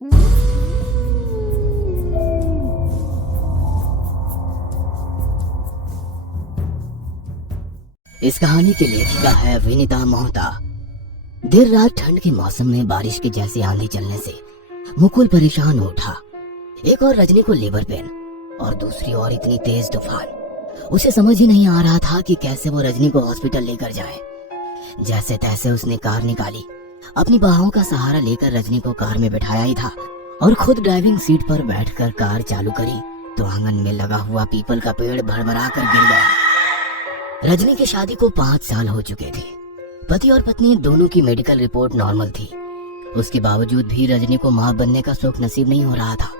इस कहानी की लेखिका है विनीता मोहता। देर रात ठंड के मौसम में बारिश की जैसी आंधी चलने से मुकुल परेशान हो उठा। एक और रजनी को लेबर पेन और दूसरी ओर इतनी तेज तूफान। उसे समझ ही नहीं आ रहा था कि कैसे वो रजनी को हॉस्पिटल लेकर जाए। जैसे तैसे उसने कार निकाली, अपनी बाहों का सहारा लेकर रजनी को कार में बिठाया ही था और खुद ड्राइविंग सीट पर बैठकर कार चालू करी तो आंगन में लगा हुआ पीपल का पेड़ भड़बड़ा कर गिर गया। रजनी की शादी को 5 साल हो चुके थे। पति और पत्नी दोनों की मेडिकल रिपोर्ट नॉर्मल थी। उसके बावजूद भी रजनी को मां बनने का सुख नसीब नहीं हो रहा था।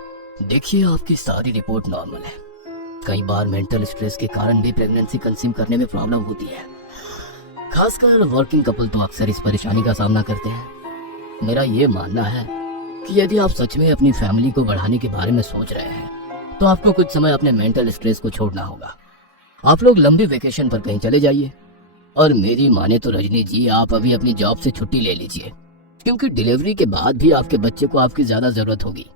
देखिए, आपकी सारी रिपोर्ट नॉर्मल है। कई बार मेंटल स्ट्रेस के कारण भी प्रेगनेंसी कंसीव करने में प्रॉब्लम होती है। खासकर वर्किंग कपल तो अक्सर इस परेशानी का सामना करते हैं। मेरा ये मानना है कि यदि आप सच में अपनी फैमिली को बढ़ाने के बारे में सोच रहे हैं तो आपको कुछ समय अपने मेंटल स्ट्रेस को छोड़ना होगा। आप लोग लंबी वेकेशन पर कहीं चले जाइए और मेरी माने तो रजनी जी, आप अभी अपनी जॉब से छुट्टी ले लीजिए, क्योंकि डिलीवरी के बाद भी आपके बच्चे को आपकी ज्यादा जरूरत होगी।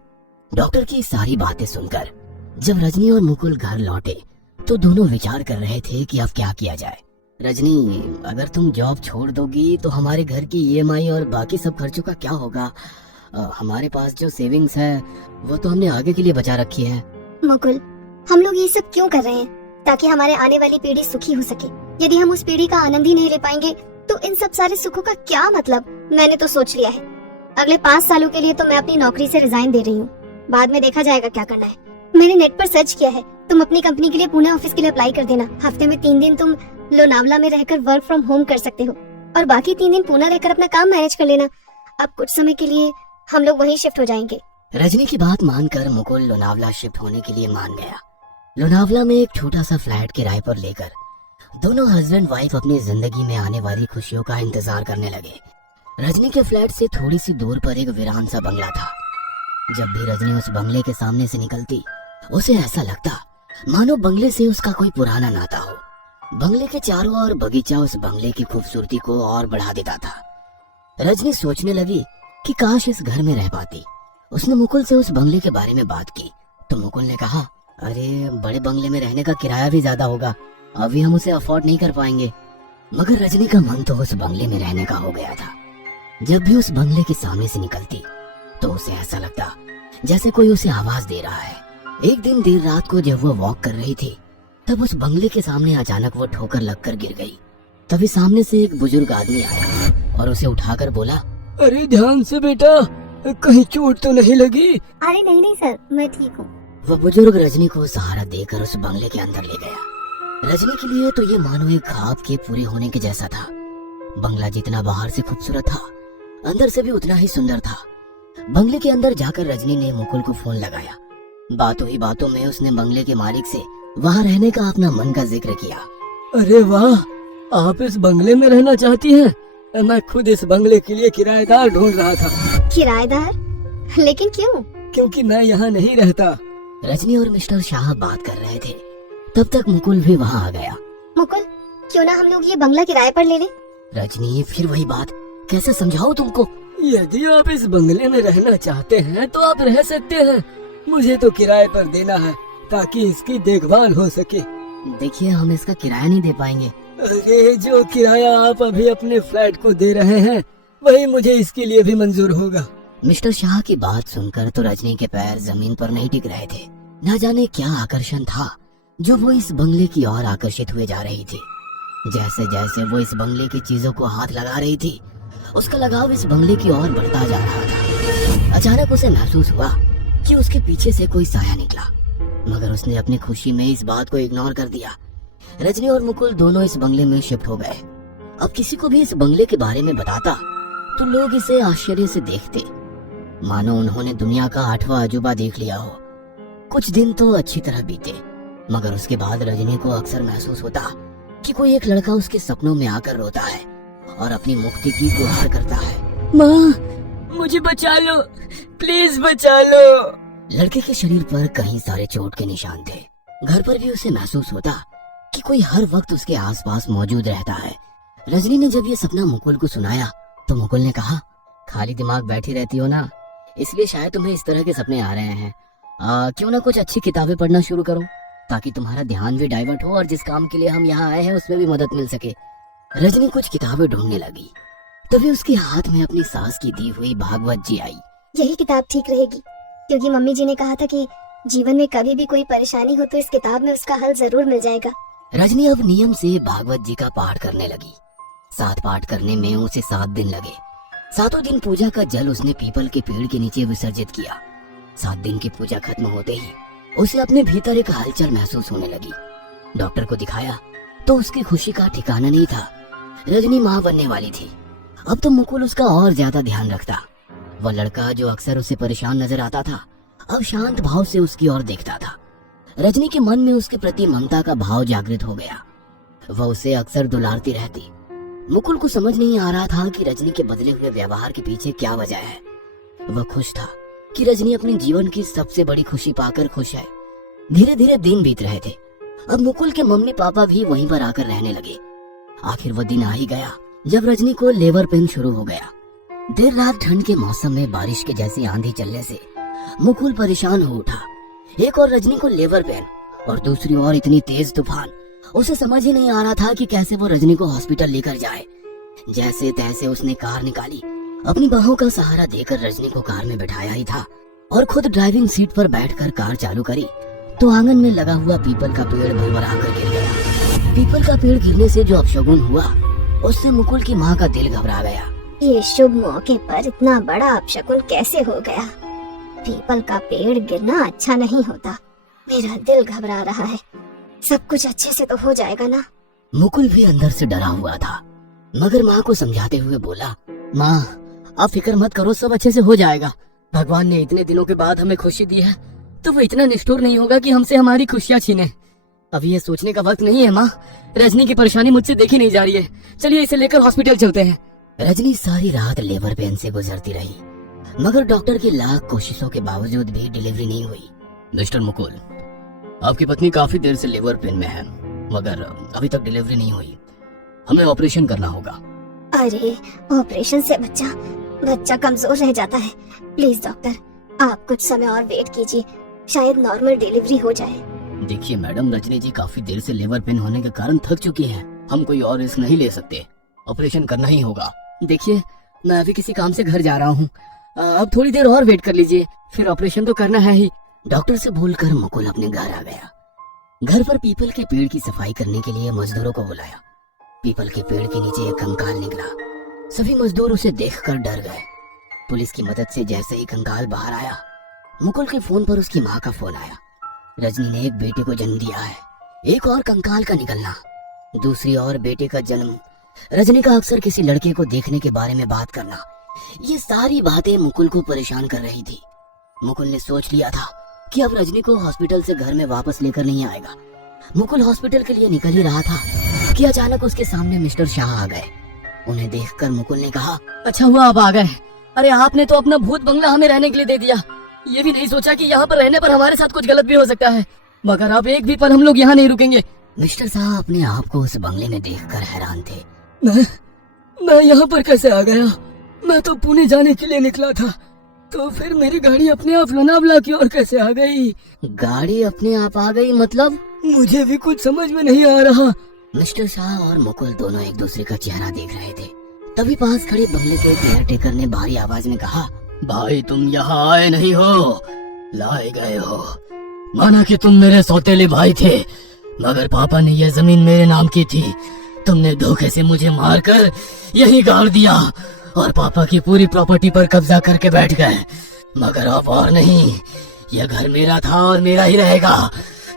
डॉक्टर की सारी बातें सुनकर जब रजनी और मुकुल घर लौटे तो दोनों विचार कर रहे थे कि अब क्या किया जाए। रजनी, अगर तुम जॉब छोड़ दोगी तो हमारे घर की ईएमआई और बाकी सब खर्चों का क्या होगा? हमारे पास जो सेविंग्स है वो तो हमने आगे के लिए बचा रखी है। मुकुल, हम लोग ये सब क्यों कर रहे हैं? ताकि हमारे आने वाली पीढ़ी सुखी हो सके। यदि हम उस पीढ़ी का आनंद ही नहीं ले पाएंगे तो इन सब सारे सुखों का क्या मतलब? मैंने तो सोच लिया है, अगले 5 सालों के लिए तो मैं अपनी नौकरी से रिजाइन दे रही हूँ। बाद में देखा जाएगा क्या करना है। मैंने नेट पर सर्च किया है, तुम अपनी कंपनी के लिए पुणे ऑफिस के लिए अप्लाई कर देना। हफ्ते में 3 दिन तुम लोनावला में रहकर वर्क फ्रॉम होम कर सकते हो और बाकी 3 दिन पुणे रहकर अपना काम मैनेज कर लेना। अब कुछ समय के लिए हम लोग वहीं शिफ्ट हो जाएंगे। रजनी की बात मानकर मुकुल लोनावला शिफ्ट होने के लिए मान गया। लोनावला में एक छोटा सा फ्लैट किराए पर लेकर दोनों हस्बैंड वाइफ अपनी जिंदगी में आने वाली खुशियों का इंतजार करने लगे। रजनी के फ्लैट से थोड़ी सी दूर पर एक वीरान सा बंगला था। जब भी रजनी उस बंगले के सामने से निकलती उसे ऐसा लगता मानो बंगले से उसका कोई पुराना नाता हो। बंगले के चारों ओर बगीचा उस बंगले की खूबसूरती को और बढ़ा देता था। रजनी सोचने लगी कि काश इस घर में रह पाती। उसने मुकुल से उस बंगले के बारे में बात की तो मुकुल ने कहा, अरे बड़े बंगले में रहने का किराया भी ज्यादा होगा, अभी हम उसे अफोर्ड नहीं कर पाएंगे। मगर रजनी का मन तो उस बंगले में रहने का हो गया था। जब भी उस बंगले के सामने से निकलती तो उसे ऐसा लगता जैसे कोई उसे आवाज दे रहा है। एक दिन देर रात को जब वो वॉक कर रही थी तब उस बंगले के सामने अचानक वो ठोकर लगकर गिर गई। तभी सामने से एक बुजुर्ग आदमी आया और उसे उठाकर बोला, अरे ध्यान से बेटा, कहीं चोट तो नहीं लगी? अरे नहीं सर, मैं ठीक हूँ। वह बुजुर्ग रजनी को सहारा देकर उस बंगले के अंदर ले गया। रजनी के लिए तो ये मानो एक ख्वाब के पूरे होने के जैसा था। बंगला जितना बाहर से खूबसूरत था, अंदर से भी उतना ही सुंदर था। बंगले के अंदर जाकर रजनी ने मुकुल को फोन लगाया। बातों ही बातों में उसने बंगले के मालिक से वहाँ रहने का अपना मन का जिक्र किया। अरे वाह, आप इस बंगले में रहना चाहती हैं? मैं खुद इस बंगले के लिए किराएदार ढूंढ रहा था। किराएदार? लेकिन क्यों? क्योंकि मैं यहाँ नहीं रहता। रजनी और मिस्टर शाह बात कर रहे थे, तब तक मुकुल भी वहाँ आ गया। मुकुल, क्यों ना हम लोग ये बंगला किराए पर ले लें? रजनी, फिर वही बात, कैसे समझाऊं तुमको? यदि आप इस बंगले में रहना चाहते हैं तो आप रह सकते हैं, मुझे तो किराए पर देना है ताकि इसकी देखभाल हो सके। देखिए, हम इसका किराया नहीं दे पाएंगे। अरे जो किराया आप अभी अपने फ्लैट को दे रहे हैं वही मुझे इसके लिए भी मंजूर होगा। मिस्टर शाह की बात सुनकर तो रजनी के पैर जमीन पर नहीं टिक रहे थे। न जाने क्या आकर्षण था जो वो इस बंगले की ओर आकर्षित हुए जा रही थी। जैसे जैसे वो इस बंगले की चीजों को हाथ लगा रही थी उसका लगाव इस बंगले की ओर बढ़ता जा रहा था। अचानक उसे महसूस हुआ कि उसके पीछे से कोई साया निकला, मगर उसने अपनी खुशी में इस बात को इग्नोर कर दिया। रजनी और मुकुल दोनों इस बंगले में शिफ्ट हो गए। अब किसी को भी इस बंगले के बारे में बताता तो लोग इसे आश्चर्य से देखते, मानो उन्होंने दुनिया का 8वां अजूबा देख लिया हो। कुछ दिन तो अच्छी तरह बीते, मगर उसके बाद रजनी को अक्सर महसूस होता कि कोई एक लड़का उसके सपनों में आकर रोता है और अपनी मुक्ति की गुहार करता है। माँ, मुझे बचा लो, प्लीज बचा लो। लड़के के शरीर पर कई सारे चोट के निशान थे। घर पर भी उसे महसूस होता कि कोई हर वक्त उसके आसपास मौजूद रहता है। रजनी ने जब ये सपना मुकुल को सुनाया तो मुकुल ने कहा, खाली दिमाग बैठी रहती हो ना, इसलिए शायद तुम्हें इस तरह के सपने आ रहे हैं। क्यों ना कुछ अच्छी किताबें पढ़ना शुरू करो, ताकि तुम्हारा ध्यान भी डाइवर्ट हो और जिस काम के लिए हम यहाँ आए हैं उसमें भी मदद मिल सके। रजनी कुछ किताबें ढूंढने लगी, तभी उसके हाथ में अपनी सास की दी हुई भागवत जी आई। यही किताब ठीक रहेगी, क्योंकि मम्मी जी ने कहा था कि जीवन में कभी भी कोई परेशानी हो तो इस किताब में उसका हल जरूर मिल जाएगा। रजनी अब नियम से भागवत जी का पाठ करने लगी। 7 पाठ करने में उसे 7 दिन लगे। 7 दिन पूजा का जल उसने पीपल के पेड़ के नीचे विसर्जित किया। 7 दिन की पूजा खत्म होते ही उसे अपने भीतर एक हलचल महसूस होने लगी। डॉक्टर को दिखाया तो उसकी खुशी का ठिकाना नहीं था। रजनी माँ बनने वाली थी। अब तो मुकुल उसका और ज्यादा ध्यान रखता। वह लड़का जो अक्सर उसे परेशान नजर आता था, अब शांत भाव से उसकी ओर देखता था। रजनी के मन में उसके प्रति ममता का भाव जागृत हो गया। वह उसे अक्सर दुलारती रहती। मुकुल को समझ नहीं आ रहा था कि रजनी के बदले हुए व्यवहार के पीछे क्या वजह है। वह खुश था कि रजनी अपने जीवन की सबसे बड़ी खुशी पाकर खुश है। धीरे धीरे दिन बीत रहे थे। अब मुकुल के मम्मी पापा भी वहीं पर आकर रहने लगे। आखिर वह दिन आ ही गया जब रजनी को लेबर पेन शुरू हो गया। देर रात ठंड के मौसम में बारिश के जैसी आंधी चलने से मुकुल परेशान हो उठा। एक और रजनी को लेबर पेन और दूसरी ओर इतनी तेज तूफान। उसे समझ ही नहीं आ रहा था कि कैसे वो रजनी को हॉस्पिटल लेकर जाए। जैसे तैसे उसने कार निकाली। अपनी बाहों का सहारा देकर रजनी को कार में बैठाया ही था और खुद ड्राइविंग सीट पर बैठकर कार चालू करी तो आंगन में लगा हुआ पीपल का पेड़ भरभरा कर गिर गया। पीपल का पेड़ गिरने से जो अपशगुन हुआ उससे मुकुल की माँ का दिल घबरा गया। ये शुभ मौके पर इतना बड़ा अपशकुन कैसे हो गया? पीपल का पेड़ गिरना अच्छा नहीं होता। मेरा दिल घबरा रहा है। सब कुछ अच्छे से तो हो जाएगा ना? मुकुल भी अंदर से डरा हुआ था, मगर माँ को समझाते हुए बोला, माँ आप फिक्र मत करो, सब अच्छे से हो जाएगा। भगवान ने इतने दिनों के बाद हमें खुशी दी है तो वो इतना निष्ठुर नहीं होगा कि हमसे हमारी खुशियाँ छीने। अभी ये सोचने का वक्त नहीं है माँ। रजनी की परेशानी मुझसे देखी नहीं जा रही है। चलिए इसे लेकर हॉस्पिटल चलते हैं। रजनी सारी रात लेबर पेन से गुजरती रही, मगर डॉक्टर की लाख कोशिशों के बावजूद भी डिलीवरी नहीं हुई। मिस्टर मुकुल, आपकी पत्नी काफी देर से लेबर पेन में है, मगर अभी तक डिलीवरी नहीं हुई। हमें ऑपरेशन करना होगा। अरे ऑपरेशन से बच्चा कमजोर रह जाता है। प्लीज डॉक्टर, आप कुछ समय और वेट कीजिए, शायद नॉर्मल डिलीवरी हो जाए। देखिए मैडम, रजनी जी काफी देर से लेबर पेन होने के कारण थक चुकी हैं। हम कोई और रिस्क नहीं ले सकते। ऑपरेशन करना ही होगा। देखिए मैं अभी किसी काम से घर जा रहा हूँ, अब थोड़ी देर और वेट कर लीजिए, फिर ऑपरेशन तो करना है ही। डॉक्टर से बोलकर मुकुल अपने घर आ गया। घर पर पीपल के पेड़ की सफाई करने के लिए मजदूरों को बुलाया। पीपल के पेड़ के नीचे एक कंकाल निकला। सभी मजदूर उसे देखकर डर गए। पुलिस की मदद से जैसे ही कंकाल बाहर आया, मुकुल के फोन पर उसकी माँ का फोन आया। रजनी ने एक बेटे को जन्म दिया है। एक और कंकाल का निकलना, दूसरी ओर बेटे का जन्म, रजनी का अक्सर किसी लड़के को देखने के बारे में बात करना, ये सारी बातें मुकुल को परेशान कर रही थी। मुकुल ने सोच लिया था कि अब रजनी को हॉस्पिटल से घर में वापस लेकर नहीं आएगा। मुकुल हॉस्पिटल के लिए निकल ही रहा था कि अचानक उसके सामने मिस्टर शाह आ गए। उन्हें देखकर मुकुल ने कहा, अच्छा हुआ आप आ गए। अरे आपने तो अपना भूत बंगला हमें रहने के लिए दे दिया। ये भी नहीं सोचा कि यहाँ पर रहने पर हमारे साथ कुछ गलत भी हो सकता है, मगर अब एक भी पल हम लोग यहाँ नहीं रुकेंगे। मिस्टर शाह अपने आप को उस बंगले में देखकर हैरान थे। मैं यहाँ पर कैसे आ गया? मैं तो पुणे जाने के लिए निकला था, तो फिर मेरी गाड़ी अपने आप लोनावला की ओर कैसे आ गई? गाड़ी अपने आप आ गई मतलब? मुझे भी कुछ समझ में नहीं आ रहा। मिस्टर शाह और मुकुल दोनों एक दूसरे का चेहरा देख रहे थे। तभी पास खड़े बंगले के केयर टेकर ने भारी आवाज में कहा, भाई तुम यहाँ आए नहीं हो, लाए गए हो। माना कि तुम मेरे सौतेले भाई थे, मगर पापा ने यह जमीन मेरे नाम की थी। तुमने धोखे से मुझे मारकर यहीं गाड़ दिया और पापा की पूरी प्रॉपर्टी पर कब्जा करके बैठ गए। मगर अब और नहीं, यह घर मेरा था और मेरा ही रहेगा।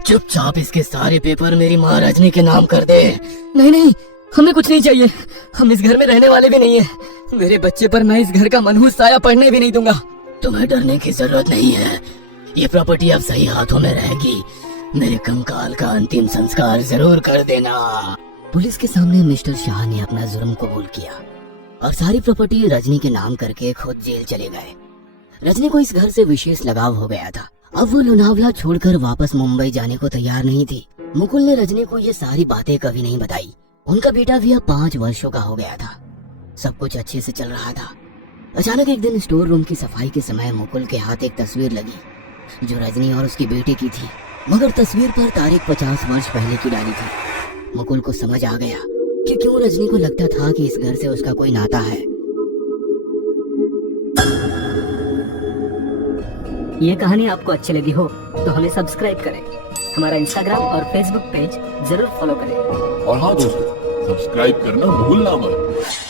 चुपचाप इसके सारे पेपर मेरी माँ रजनी के नाम कर दे। नहीं नहीं, हमें कुछ नहीं चाहिए। हम इस घर में रहने वाले भी नहीं है। मेरे बच्चे पर मैं इस घर का मनहूस साया पड़ने भी नहीं दूंगा। तुम्हें डरने की जरूरत नहीं है। ये प्रॉपर्टी अब सही हाथों में रहेगी। मेरे कंकाल का अंतिम संस्कार जरूर कर देना। पुलिस के सामने मिस्टर शाह ने अपना जुर्म कबूल किया और सारी प्रॉपर्टी रजनी के नाम करके खुद जेल चले गए। रजनी को इस घर से विशेष लगाव हो गया था। अब वो लोनावला छोड़कर वापस मुंबई जाने को तैयार नहीं थी। मुकुल ने रजनी को ये सारी बातें कभी नहीं बताई। उनका बेटा भी अब 5 वर्षों का हो गया था। सब कुछ अच्छे से चल रहा था। अचानक एक दिन स्टोर रूम की सफाई के समय मुकुल के हाथ एक तस्वीर लगी जो रजनी और उसकी बेटे की थी, मगर तस्वीर पर तारीख 50 वर्ष पहले की डाली थी। मुकुल को समझ आ गया कि क्यों रजनी को लगता था कि इस घर से उसका कोई नाता है। ये कहानी आपको अच्छी लगी हो तो हमें सब्सक्राइब करें, हमारा इंस्टाग्राम और फेसबुक पेज जरूर फॉलो करें। और हाँ दोस्तों, सब्सक्राइब करना भूलना मत।